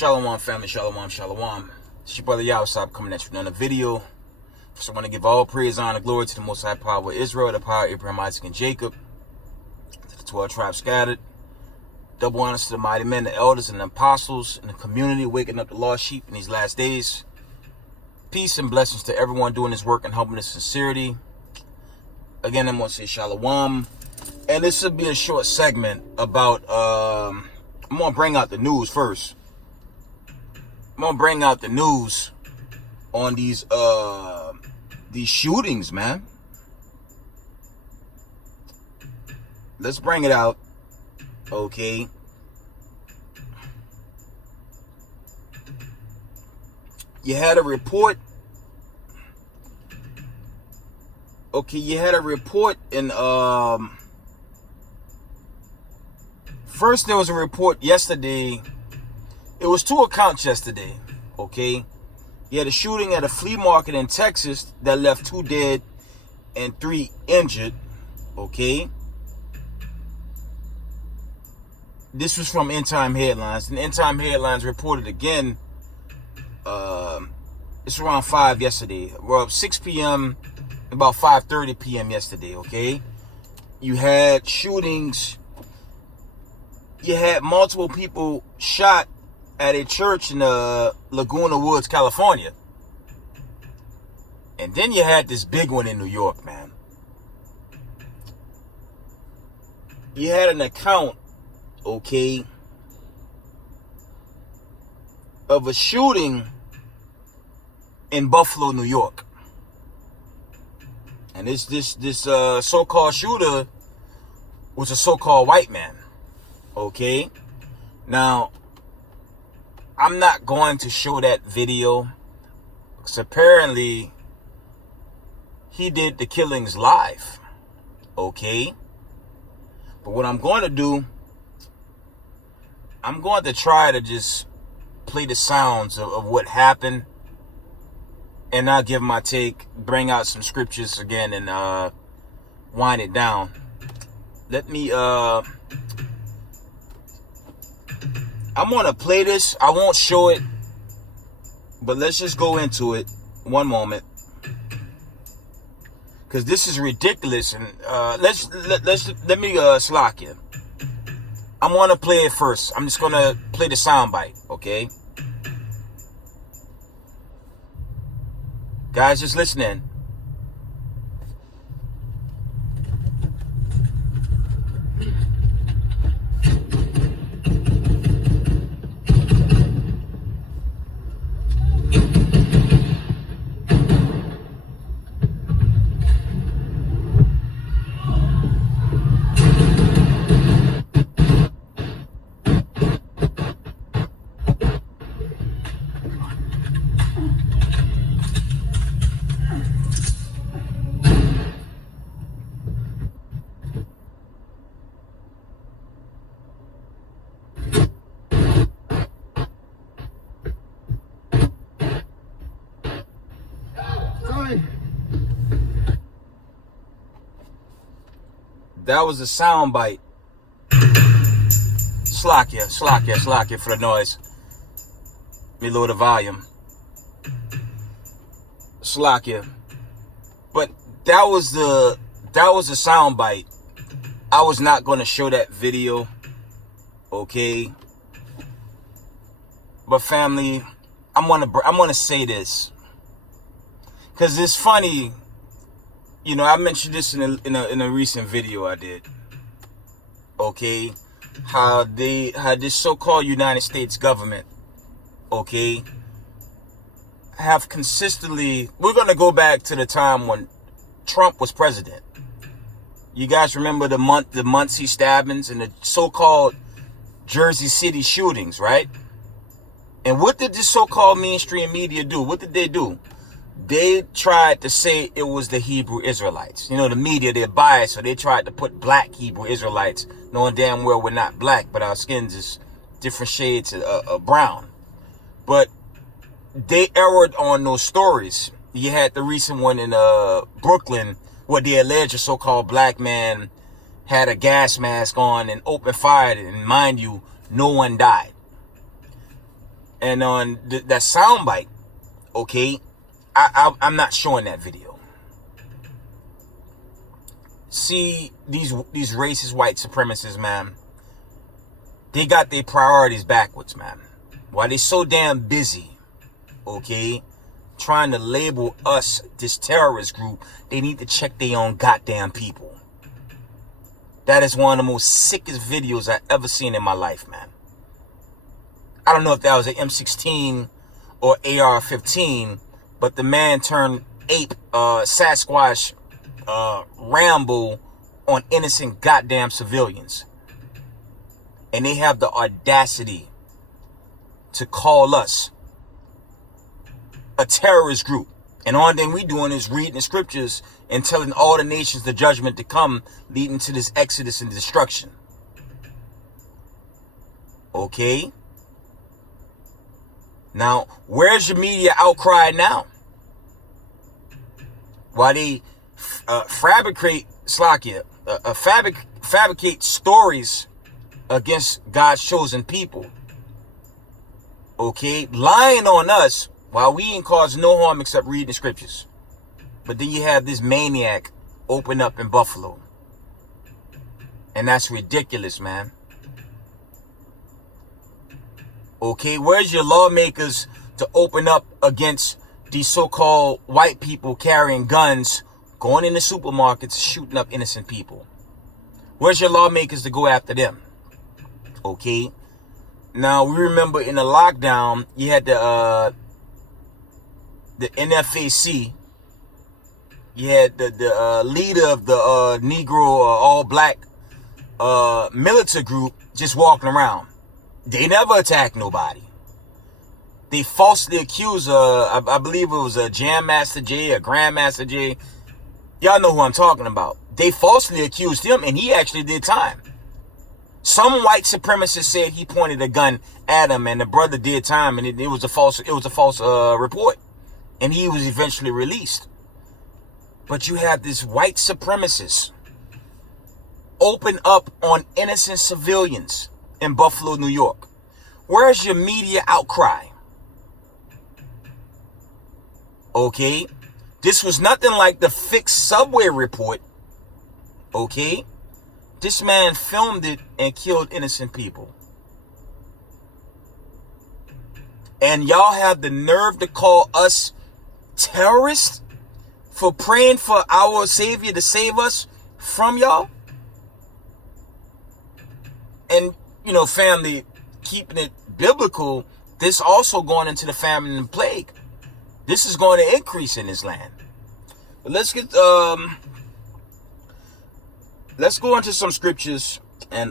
Shalom family, shalom, shalom. It's your brother Yahusab coming at you with another video. First I want to give all praise, honor, glory to the Most High Power of Israel, the power of Abraham, Isaac, and Jacob, to the 12 tribes scattered. Double honors to the mighty men, the elders, and the apostles in the community, waking up the lost sheep in these last days. Peace and blessings to everyone doing this work in humbleness and sincerity. Again, I'm going to say shalom. And this will be a short segment about, I'm going to bring out the news first. I'm going to bring out the news on these shootings, man. Let's bring it out. Okay. You had a report. Okay, you had a report in first there was a report yesterday. It was two accounts yesterday. Okay. You had a shooting at a flea market in Texas that left 2 dead and 3 injured. Okay. This was from End Time Headlines. And End Time Headlines reported again. It's around 5 yesterday. Well, 6 p.m. about 5:30 p.m. yesterday. Okay. You had shootings. You had multiple people shot at a church in Laguna Woods, California. And then you had this big one in New York, man. You had an account, okay, of a shooting in Buffalo, New York. And this so-called shooter was a so-called white man. Okay. Now, I'm not going to show that video because apparently he did the killings live. Okay. But what I'm going to do, I'm going to try to just play the sounds of what happened. And I'll give my take, bring out some scriptures again and wind it down. Let me, I'm going to play this. I won't show it, but let's just go into it. One moment. Because this is ridiculous. And let me slack you. I'm going to play it first. I'm just going to play the soundbite, okay? Guys, just listen in. That was a sound bite. Slack for the noise. Let me lower the volume. Slack you. But that was a sound bite. I was not going to show that video. Okay. But family, I'm gonna say this. Cause it's funny. You know, I mentioned this in a recent video I did. Okay, how this so-called United States government, okay, have consistently. We're gonna go back to the time when Trump was president. You guys remember the Muncie stabbings and the so-called Jersey City shootings, right? And what did this so-called mainstream media do? What did they do? They tried to say it was the Hebrew Israelites. You know, the media, they're biased, so they tried to put black Hebrew Israelites, knowing damn well we're not black, but our skins is different shades of brown. But they erred on those stories. You had the recent one in Brooklyn where the alleged so-called black man had a gas mask on and opened fire, and mind you, no one died. And on that soundbite, okay, I'm not showing that video. See, these racist white supremacists, man, they got their priorities backwards, man. Why they so damn busy, okay, trying to label us this terrorist group, they need to check their own goddamn people. That is one of the most sickest videos I've ever seen in my life, man. I don't know if that was an M16 or AR-15, but the man turned ape, Sasquatch, Rambo on innocent goddamn civilians. And they have the audacity to call us a terrorist group. And the only thing we doing is reading the scriptures and telling all the nations the judgment to come, leading to this exodus and destruction. Okay? Now, where's your media outcry now? Why they fabricate stories against God's chosen people. Okay? Lying on us while we ain't caused no harm except reading the scriptures. But then you have this maniac open up in Buffalo. And that's ridiculous, man. Okay, where's your lawmakers to open up against these so-called white people carrying guns, going into supermarkets, shooting up innocent people? Where's your lawmakers to go after them? Okay. Now, we remember in the lockdown, you had the NFAC. You had the leader of the Negro all-black militant group just walking around. They never attacked nobody. They falsely accused, I believe it was a Jam Master Jay, a Grandmaster Jay. Y'all know who I'm talking about. They falsely accused him, and he actually did time. Some white supremacist said he pointed a gun at him, and the brother did time, and it was a false report, and he was eventually released. But you have this white supremacist open up on innocent civilians in Buffalo, New York. Where's your media outcry? Okay, this was nothing like the fixed subway report. Okay, this man filmed it and killed innocent people. And y'all have the nerve to call us terrorists for praying for our Savior to save us from y'all? And, you know, family, keeping it biblical, this also going into the famine and plague. This is going to increase in this land. But let's go into some scriptures and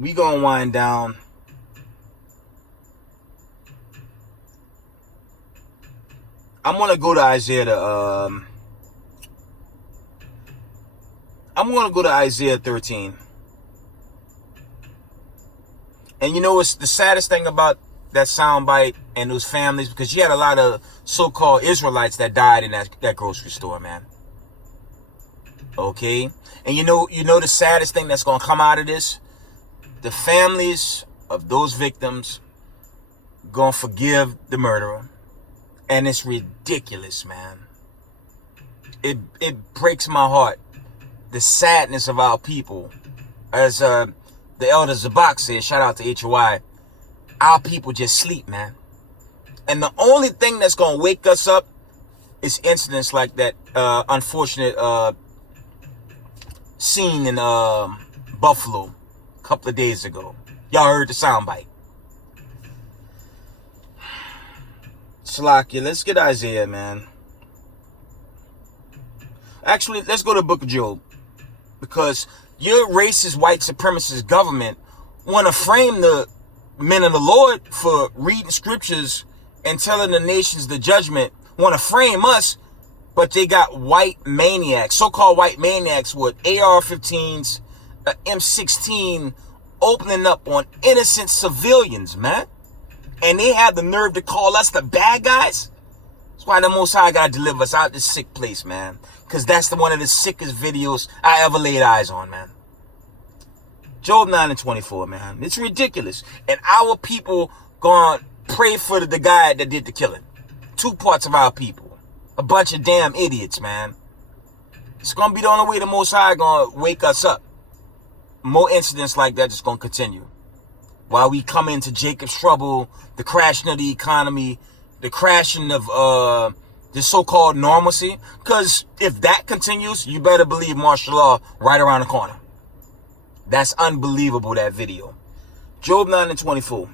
we gonna wind down. I'm gonna go to Isaiah I'm gonna go to Isaiah 13. And you know what's the saddest thing about that soundbite and those families? Because you had a lot of so-called Israelites that died in that grocery store, man. Okay? And you know the saddest thing that's gonna come out of this? The families of those victims gonna forgive the murderer. And it's ridiculous, man. It breaks my heart. The sadness of our people. As the elder Zabak said, shout out to HOI, our people just sleep, man. And the only thing that's going to wake us up is incidents like that unfortunate scene in Buffalo a couple of days ago. Y'all heard the soundbite. Salakia, let's get Isaiah, man. Actually, let's go to the book of Job. Because your racist white supremacist government want to frame the men of the Lord for reading scriptures and telling the nations the judgment, want to frame us, but they got white maniacs, so-called white maniacs with AR-15s, M16 opening up on innocent civilians, man. And they have the nerve to call us the bad guys. That's why the Most High got to deliver us out of this sick place, man. Because that's one of the sickest videos I ever laid eyes on, man. Job 9 and 24, man. It's ridiculous. And our people gonna pray for the guy that did the killing. 2 parts of our people. A bunch of damn idiots, man. It's gonna be the only way the Most High gonna wake us up. More incidents like that just gonna continue. While we come into Jacob's trouble, the crashing of the economy, the crashing of the so-called normalcy. Because if that continues, you better believe martial law right around the corner. That's unbelievable, that video. Job 9 and 24.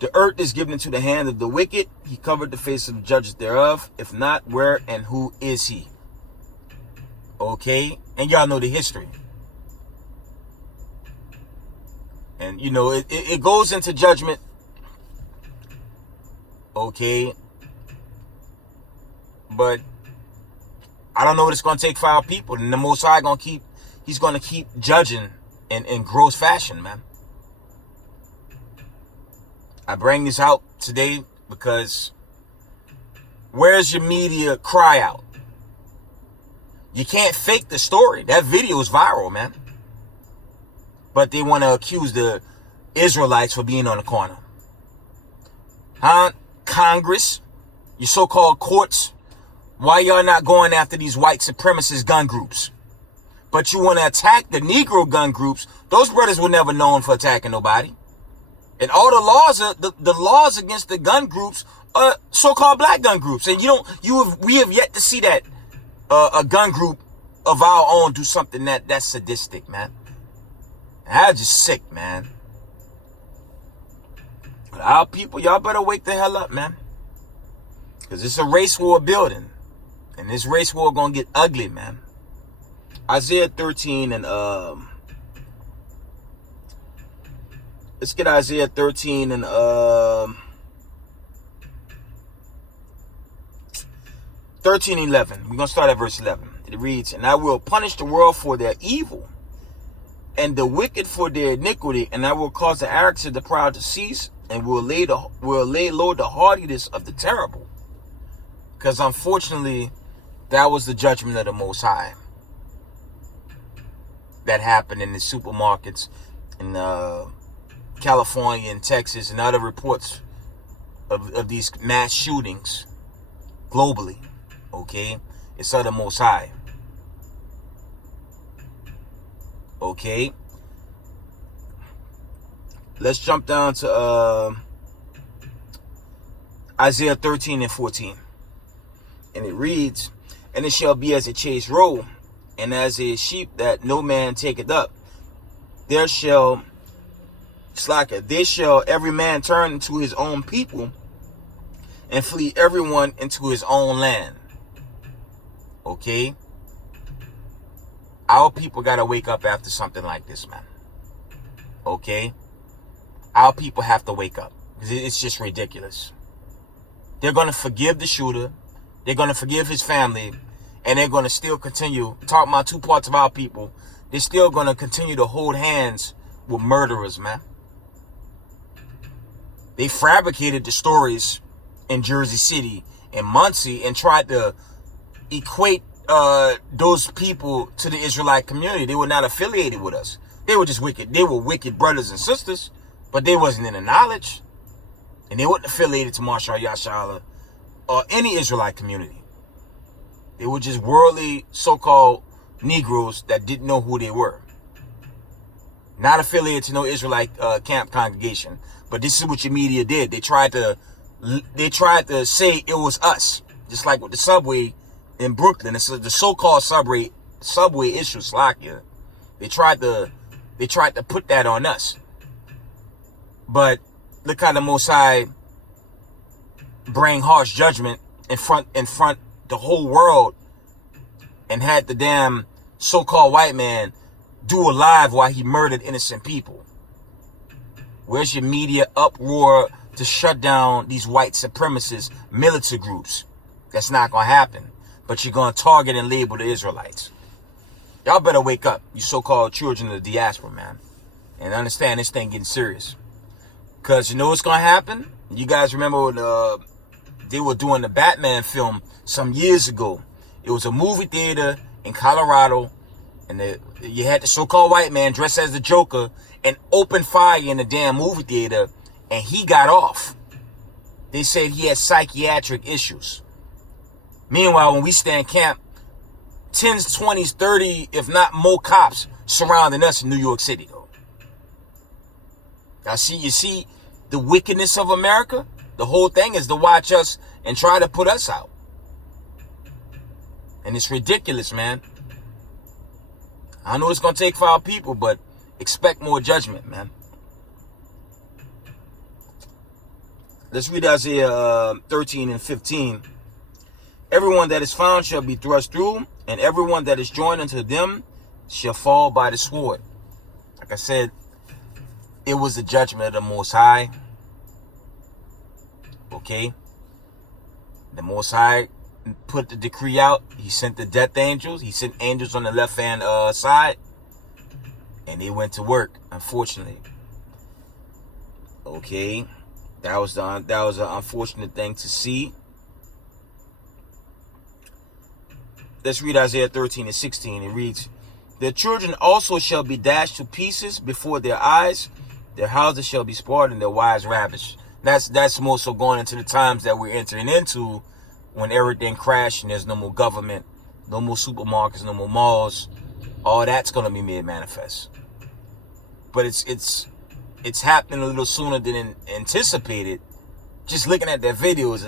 The earth is given into the hand of the wicked. He covered the face of the judges thereof. If not, where and who is he? Okay? And y'all know the history. And, you know, it goes into judgment. Okay? But I don't know what it's going to take for our people. And the Most High he's going to keep judging in gross fashion, man. I bring this out today because where's your media cry out? You can't fake the story. That video is viral, man. But they want to accuse the Israelites for being on the corner. Huh? Congress, your so-called courts, why y'all not going after these white supremacist gun groups? But you want to attack the Negro gun groups. Those brothers were never known for attacking nobody. And all the laws are the laws against the gun groups are so-called black gun groups. And we have yet to see that a gun group of our own do something that's sadistic, man. And that's just sick, man. But our people, y'all better wake the hell up, man. Because it's a race war building. And this race war gonna get ugly, man. Isaiah 13 and let's get Isaiah 13 and 13:11. We're gonna start at verse 11. It reads, "And I will punish the world for their evil, and the wicked for their iniquity, and I will cause the arrogance of the proud to cease, and will lay low the haughtiness of the terrible." Because unfortunately, that was the judgment of the Most High that happened in the supermarkets in California and Texas and other reports of these mass shootings globally. Okay? It's of the Most High. Okay? Let's jump down to Isaiah 13 and 14. And it reads, "And it shall be as a chased roe, and as a sheep that no man taketh up. There shall every man turn into his own people, and flee everyone into his own land." Okay? Our people got to wake up after something like this, man. Okay? Our people have to wake up. It's just ridiculous. They're going to forgive the shooter. They're going to forgive his family. And they're going to still continue, talking about 2 parts of our people. They're still going to continue to hold hands with murderers, man. They fabricated the stories in Jersey City and Muncie and tried to equate those people to the Israelite community. They were not affiliated with us. They were just wicked. They were wicked brothers and sisters, but they wasn't in the knowledge. And they weren't affiliated to Marshal Yashala or any Israelite community. They were just worldly so-called Negroes that didn't know who they were. Not affiliated to no Israelite camp congregation. But this is what your media did. They tried to say it was us. Just like with the subway in Brooklyn. It's the so-called subway issue, Slovakia. They tried to put that on us. But look how the Most High bring harsh judgment in front the whole world, and had the damn so-called white man do a live while he murdered innocent people. Where's your media uproar to shut down these white supremacist militant groups? That's not going to happen. But you're going to target and label the Israelites. Y'all better wake up, you so-called children of the diaspora, man. And understand this thing getting serious. Because you know what's going to happen? You guys remember when they were doing the Batman film some years ago. It was a movie theater in Colorado. And you had the so-called white man dressed as the Joker and open fire in the damn movie theater, and he got off. They said he had psychiatric issues. Meanwhile, when we stand camp, 10s, 20s, 30, if not more cops surrounding us in New York City, though. Now, you see the wickedness of America? The whole thing is to watch us and try to put us out. And it's ridiculous, man. I know it's going to take for our people, but expect more judgment, man. Let's read Isaiah 13 and 15. Everyone that is found shall be thrust through, and everyone that is joined unto them shall fall by the sword. Like I said, it was the judgment of the Most High. Okay? The Most High put the decree out. He sent the death angels. He sent angels on the left-hand side. And they went to work, unfortunately. Okay? That was an unfortunate thing to see. Let's read Isaiah 13 and 16. It reads, their children also shall be dashed to pieces before their eyes. Their houses shall be spoiled and their wives ravished. That's more so going into the times that we're entering into, when everything crashed and there's no more government, no more supermarkets, no more malls. All that's going to be made manifest. But it's happening a little sooner than anticipated. Just looking at that videos,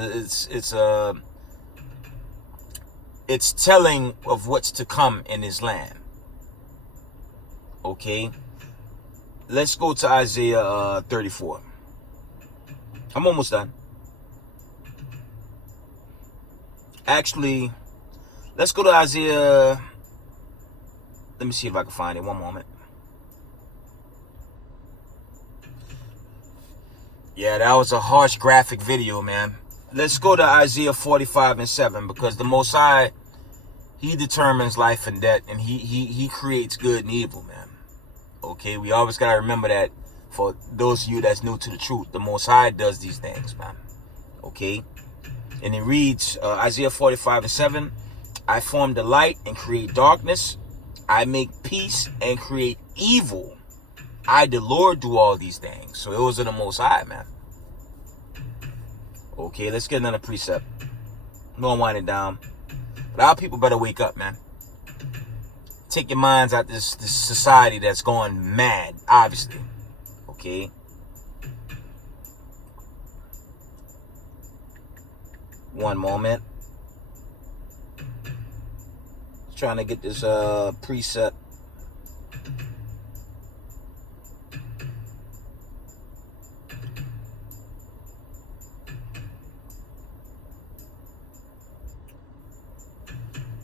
it's telling of what's to come in this land. Okay? Let's go to Isaiah 34. I'm almost done. Actually, let's go to Isaiah. Let me see if I can find it. One moment. Yeah, that was a harsh graphic video, man. Let's go to Isaiah 45 and 7, because the Most High, He determines life and death, and he creates good and evil, man. Okay, we always got to remember that. For those of you that's new to the truth, the Most High does these things, man. Okay? And it reads, Isaiah 45 and 7, I form the light and create darkness. I make peace and create evil. I, the Lord, do all these things. So it was the Most High, man. Okay, let's get another precept. I'm going to wind it down. But our people better wake up, man. Take your minds out this society that's going mad, obviously. Okay. One moment. Trying to get this precept.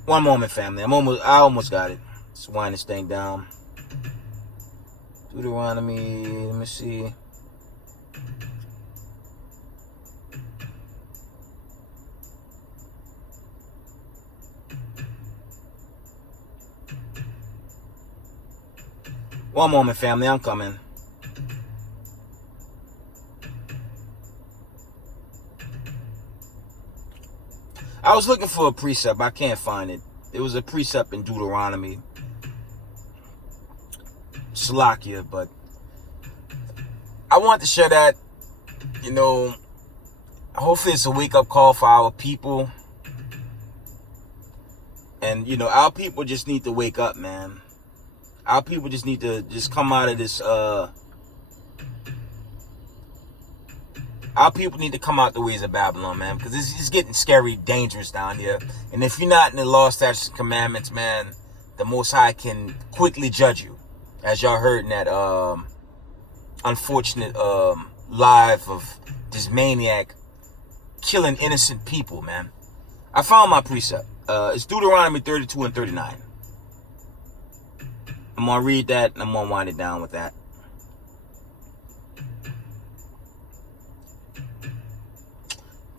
One moment, family. I almost got it. Let's wind this thing down. Deuteronomy, let me see. One moment, family. I'm coming. I was looking for a precept. I can't find it. There was a precept in Deuteronomy. Salakia, but I want to share that, hopefully it's a wake-up call for our people. And, our people just need to wake up, man. Our people just need to come out of this, our people need to come out the ways of Babylon, man, because it's getting scary, dangerous down here. And if you're not in the law, statutes, and commandments, man, the Most High can quickly judge you. As y'all heard in that unfortunate live of this maniac killing innocent people, man. I found my precept. It's Deuteronomy 32 and 39. I'm going to read that and I'm going to wind it down with that.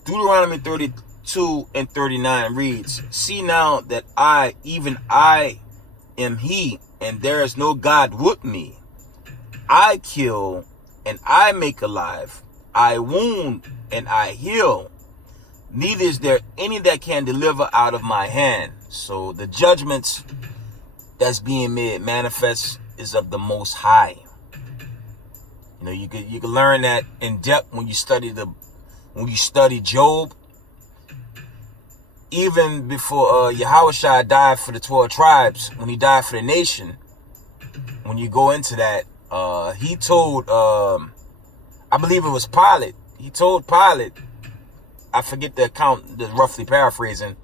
Deuteronomy 32 and 39 reads, see now that I, even I, am He, and there is no God with me. I kill and I make alive. I wound and I heal. Neither is there any that can deliver out of my hand. So the judgments that's being made manifest is of the Most High. You know, you can learn that in depth when you study Job. Even before Yahushua died for the 12 tribes, when he died for the nation, when you go into that, he told, I believe it was Pilate. He told Pilate, I forget the account, roughly paraphrasing.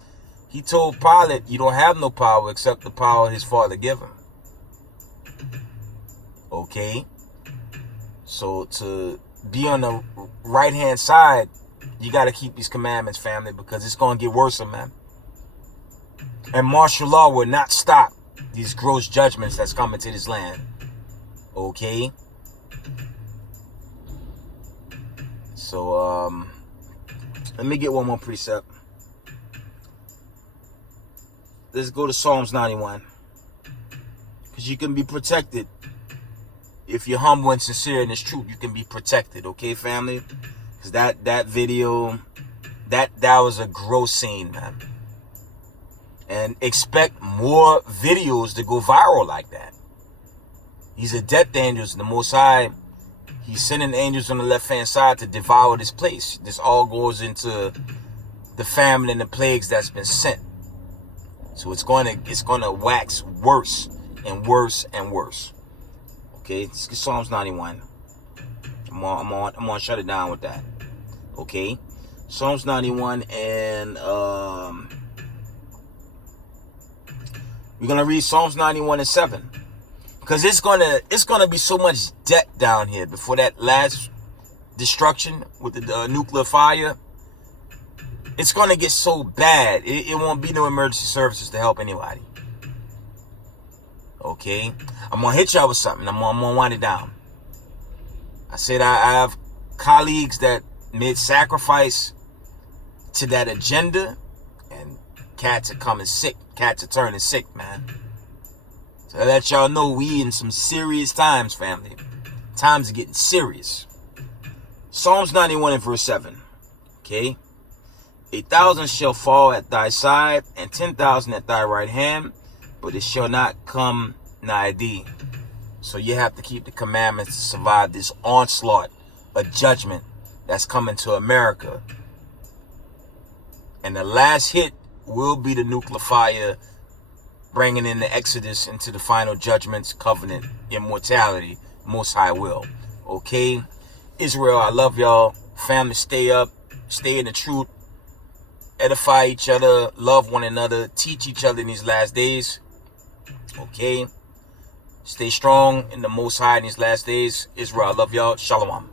He told Pilate, you don't have no power except the power his father gave him. Okay? So to be on the right-hand side, you got to keep these commandments, family, because it's going to get worse, man. And martial law will not stop these gross judgments that's coming to this land. Okay? So, let me get one more precept. Let's go to Psalms 91. Because you can be protected. If you're humble and sincere in this truth, you can be protected. Okay, family? Because that video, that was a gross scene, man. And expect more videos to go viral like that. These are death angels. The Most High, he's sending angels on the left-hand side to devour this place. This all goes into the famine and the plagues that's been sent. So it's gonna wax worse and worse and worse. Okay, let's get Psalms 91. I'm gonna shut it down with that. Okay, Psalms 91, and we're gonna read Psalms 91 and 7, because it's gonna be so much debt down here before that last destruction with the nuclear fire. It's gonna get so bad, it won't be no emergency services to help anybody. Okay, I'm gonna hit y'all with something. I'm gonna wind it down. I said I have colleagues that made sacrifice to that agenda, and cats are coming sick. Cats are turning sick, man. So I let y'all know we in some serious times, family. Times are getting serious. Psalms 91 and verse 7. Okay. 1,000 shall fall at thy side, and 10,000 at thy right hand, but it shall not come nigh thee. So you have to keep the commandments to survive this onslaught of judgment that's coming to America. And the last hit will be the nuclear fire, bringing in the Exodus into the final judgments, covenant, immortality, Most High will. Okay? Israel, I love y'all. Family, stay up. Stay in the truth. Edify each other. Love one another. Teach each other in these last days. Okay? Stay strong in the Most High in these last days. Israel, I love y'all. Shalom.